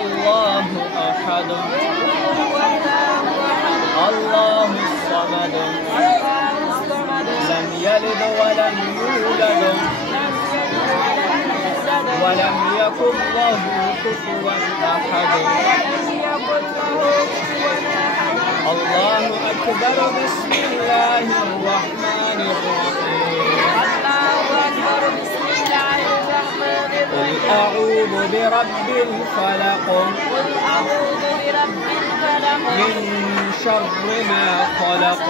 الله أحد الله الصمد لم يلد ولم يولد ولم يكن له كفوا أحد. الله أكبر. بسم الله الرحمن الرحيم. قل أعوذ برب الفلق من شر ما خلق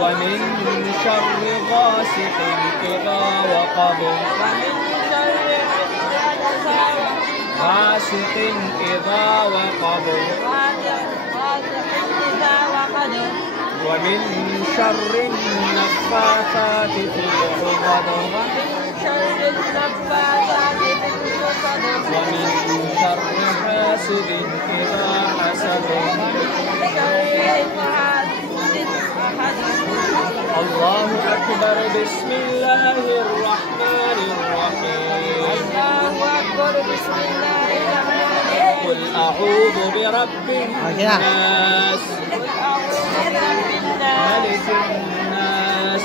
ومن شر غاسق إذا وقب غاسق إذا وقب ومن شر النفاثات في العقد ومن شر حاسد إذا حسد. الله أكبر. بسم الله الرحمن الرحيم. قل أعوذ برب الناس ملك الناس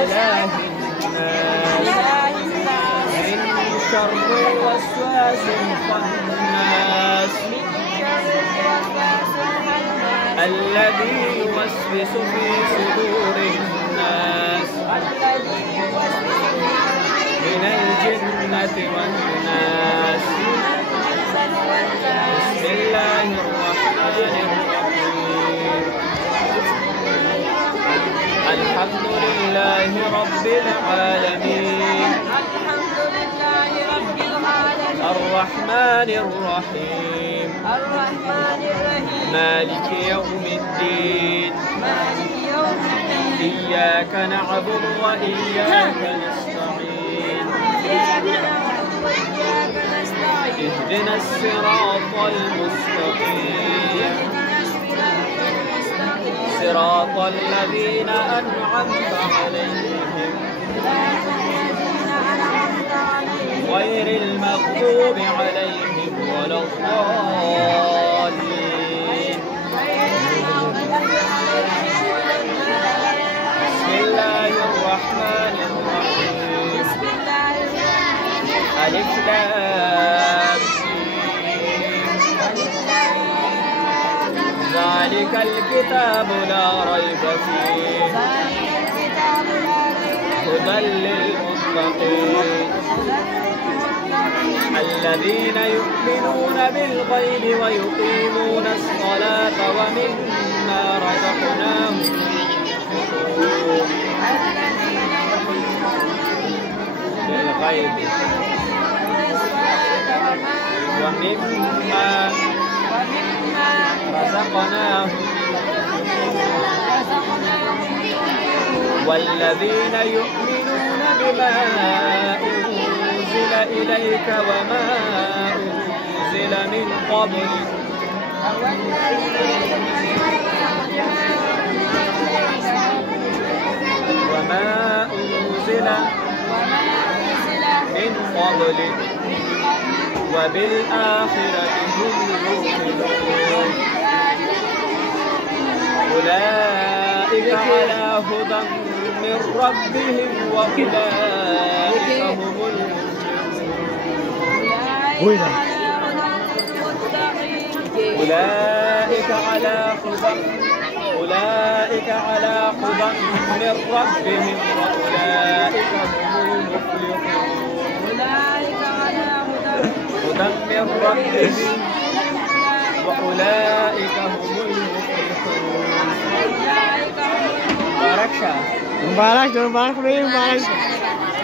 إله الناس من شر الوسواس الخناس الذي يوسوس في صدور الناس من الجنة والناس. بسم الله الرحمن الرحيم. الحمد لله رب العالمين الرحمن الرحيم مالك يوم الدين إياك نعبد وإياك نستعين اهدنا الصراط المستقيم صراط الذين أنعمت عليهم غير المغضوب عليهم ولا الضالين. بسم الله الرحمن الرحيم. ألف لام ذلك الكتاب لا ريب فيه هدى للمتقين الذين يؤمنون بالغيب ويقيمون الصلاة ومما رزقناهم ينفقون. بالغيب ومما رزقناهم والذين يؤمنون بما أنزل إليك وما أنزل من قبلك وما أنزل من قبلك وبالآخرة هم يوقنون. أولئك على هدى من ربهم وأولئك هم المفلحون. أولئك على هدى من ربهم وأولئك هم المفلحون. هدى من ربهم وأولئك هم المفلحون. مبارك شاه. مبارك مبارك.